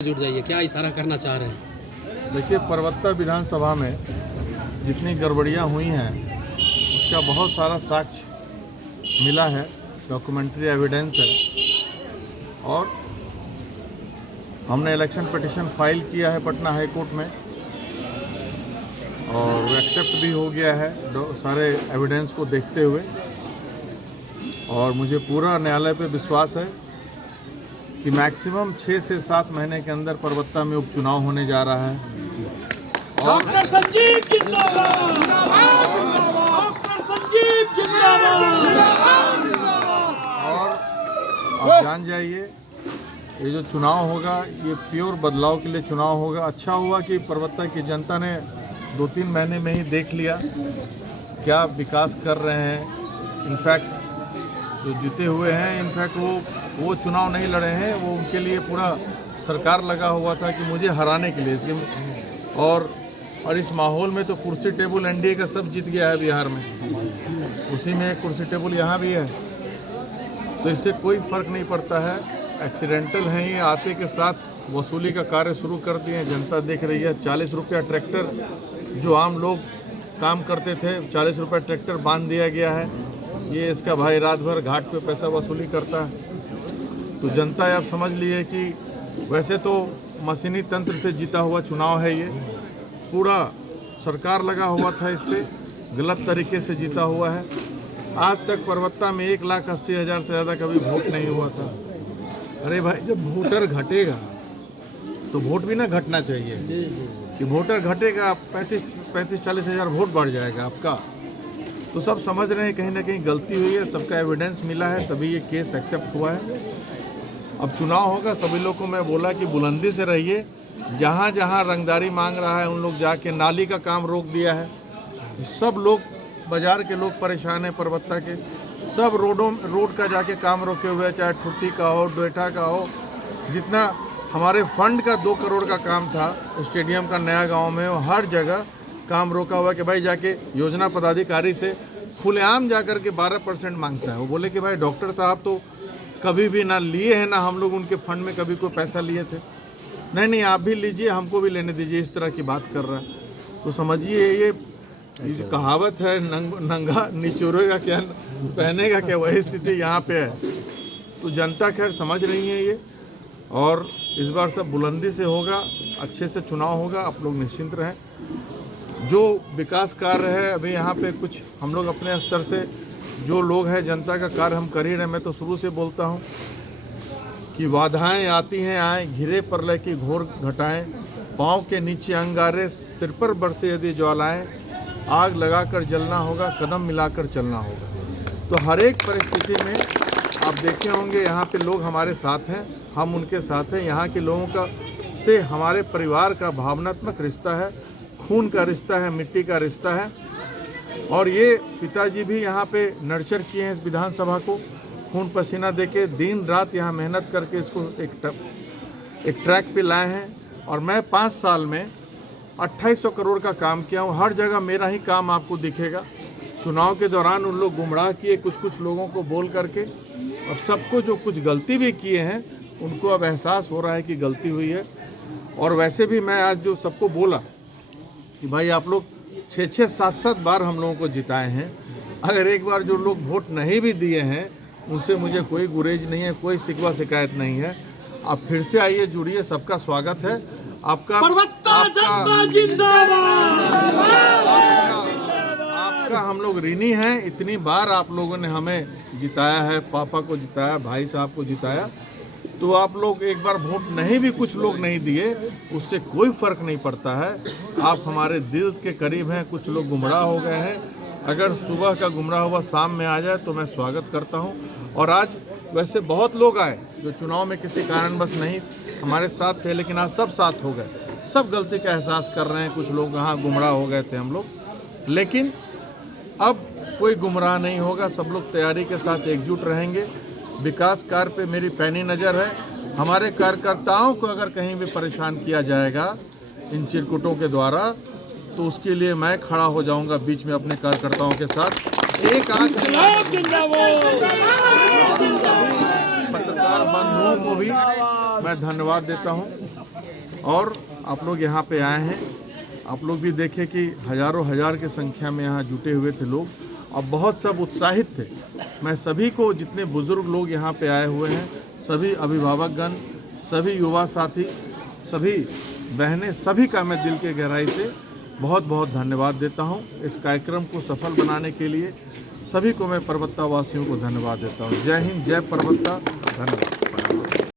जुट जाइए, क्या इशारा करना चाह रहे हैं? देखिए, परबत्ता विधानसभा में जितनी गड़बड़ियाँ हुई हैं उसका बहुत सारा साक्ष्य मिला है, डॉक्यूमेंट्री एविडेंस है। और हमने इलेक्शन पिटीशन फाइल किया है पटना हाई कोर्ट में और वो एक्सेप्ट भी हो गया है सारे एविडेंस को देखते हुए। और मुझे पूरा न्यायालय पे विश्वास है कि मैक्सिमम 6 से 7 महीने के अंदर परबत्ता में उपचुनाव होने जा रहा है। और डॉक्टर संजीव जिंदाबाद, डॉक्टर संजीव जिंदाबाद। और आप जान जाइए, ये जो चुनाव होगा ये प्योर बदलाव के लिए चुनाव होगा। अच्छा हुआ कि परबत्ता की जनता ने 2-3 महीने में ही देख लिया क्या विकास कर रहे हैं। इनफैक्ट जो जीते हुए हैं, इनफैक्ट वो चुनाव नहीं लड़े हैं, वो उनके लिए पूरा सरकार लगा हुआ था कि मुझे हराने के लिए। और इस माहौल में तो कुर्सी टेबल एनडीए का सब जीत गया है बिहार में, उसी में एक कुर्सी टेबल यहाँ भी है। तो इससे कोई फर्क नहीं पड़ता है, एक्सीडेंटल हैं ये। आते के साथ वसूली का कार्य शुरू कर दिए, जनता देख रही है। 40 रुपया ट्रैक्टर जो आम लोग काम करते थे, 40 रुपया ट्रैक्टर बांध दिया गया है। ये इसका भाई रात भर घाट पे पैसा वसूली करता है। तो जनता आप समझ लिए कि वैसे तो मशीनी तंत्र से जीता हुआ चुनाव है, ये पूरा सरकार लगा हुआ था, इस पे गलत तरीके से जीता हुआ है। आज तक परबत्ता में 1,80,000 से ज़्यादा कभी वोट नहीं हुआ था। अरे भाई, जब वोटर घटेगा तो वोट भी ना घटना चाहिए कि वोटर घटेगा 35-40 हज़ार वोट बढ़ जाएगा आपका। तो सब समझ रहे हैं कहीं ना कहीं गलती हुई है, सबका एविडेंस मिला है, तभी ये केस एक्सेप्ट हुआ है। अब चुनाव होगा, सभी लोगों को मैं बोला कि बुलंदी से रहिए। जहाँ जहाँ रंगदारी मांग रहा है उन लोग जाके, नाली का काम रोक दिया है। सब लोग, बाजार के लोग परेशान हैं, परबत्ता के सब रोड का जाके काम रोके हुए हैं, चाहे ठुट्टी का हो, डोएठा का हो। जितना हमारे फंड का 2 करोड़ का काम था स्टेडियम का नया गाँव में, वो हर जगह काम रोका हुआ कि भाई जाके योजना पदाधिकारी से खुलेआम जाकर के 12% मांगता है। वो बोले कि भाई डॉक्टर साहब तो कभी भी ना लिए हैं, ना हम लोग उनके फंड में कभी कोई पैसा लिए थे। नहीं, आप भी लीजिए, हमको भी लेने दीजिए, इस तरह की बात कर रहा है। तो समझिए ये कहावत है, नंगा निचोरेगा क्या पहनेगा क्या, वही स्थिति यहाँ पे है। तो जनता खैर समझ रही है ये, और इस बार सब बुलंदी से होगा, अच्छे से चुनाव होगा, आप लोग निश्चिंत रहें। जो विकास कार्य है अभी यहाँ पे कुछ हम लोग अपने स्तर से जो लोग हैं, जनता का कार्य हम कर ही रहे हैं। मैं तो शुरू से बोलता हूँ कि बाधाएं आती हैं आए, घिरे प्रलय की घोर घटाएं, पाँव के नीचे अंगारे, सिर पर बरसे यदि ज्वालाएं, आग लगाकर जलना होगा, कदम मिलाकर चलना होगा। तो हर एक परिस्थिति में आप देखे होंगे यहाँ पे लोग हमारे साथ हैं, हम उनके साथ हैं। यहाँ के लोगों का से हमारे परिवार का भावनात्मक रिश्ता है, खून का रिश्ता है, मिट्टी का रिश्ता है। और ये पिताजी भी यहाँ पे नर्चर किए हैं इस विधानसभा को, खून पसीना देके दिन रात यहाँ मेहनत करके इसको एक ट्रैक पे लाए हैं। और मैं 5 साल में 2800 करोड़ का काम किया हूँ। हर जगह मेरा ही काम आपको दिखेगा। चुनाव के दौरान उन लोग गुमराह किए कुछ लोगों को बोल करके, और सबको जो कुछ गलती भी किए हैं उनको अब एहसास हो रहा है कि गलती हुई है। और वैसे भी मैं आज जो सबको बोला कि भाई आप लोग 6-6, 7-7 बार हम लोगों को जिताए हैं। अगर एक बार जो लोग वोट नहीं भी दिए हैं उनसे मुझे कोई गुरेज नहीं है, कोई शिकवा शिकायत नहीं है। आप फिर से आइए, जुड़िए, सबका स्वागत है। आपका हम लोग ऋणी हैं। इतनी बार आप लोगों ने हमें जिताया है, पापा को जिताया, भाई साहब को जिताया। तो आप लोग एक बार वोट नहीं भी कुछ लोग नहीं दिए, उससे कोई फर्क नहीं पड़ता है। आप हमारे दिल के करीब हैं। कुछ लोग गुमराह हो गए हैं, अगर सुबह का गुमराह हुआ शाम में आ जाए तो मैं स्वागत करता हूं। और आज वैसे बहुत लोग आए जो चुनाव में किसी कारणवश नहीं हमारे साथ थे, लेकिन आज सब साथ हो गए, सब गलती का एहसास कर रहे हैं। कुछ लोग यहाँ गुमराह हो गए थे हम लोग, लेकिन अब कोई गुमराह नहीं होगा। सब लोग तैयारी के साथ एकजुट रहेंगे। विकास कार्य पे मेरी पैनी नज़र है। हमारे कार्यकर्ताओं को अगर कहीं भी परेशान किया जाएगा इन चिरकुटों के द्वारा, तो उसके लिए मैं खड़ा हो जाऊंगा बीच में अपने कार्यकर्ताओं के साथ। एक आंख पत्रकार बंधुओं को भी मैं धन्यवाद देता हूं। और आप लोग यहाँ पे आए हैं, आप लोग भी देखें कि हजारों हजार की संख्या में यहाँ जुटे हुए थे लोग और बहुत सब उत्साहित थे। मैं सभी को, जितने बुजुर्ग लोग यहाँ पे आए हुए हैं, सभी अभिभावकगण, सभी युवा साथी, सभी बहनें, सभी का मैं दिल के गहराई से बहुत बहुत धन्यवाद देता हूँ। इस कार्यक्रम को सफल बनाने के लिए सभी को मैं परबत्ता वासियों को धन्यवाद देता हूँ। जय हिंद, जय परबत्ता, धन्यवाद।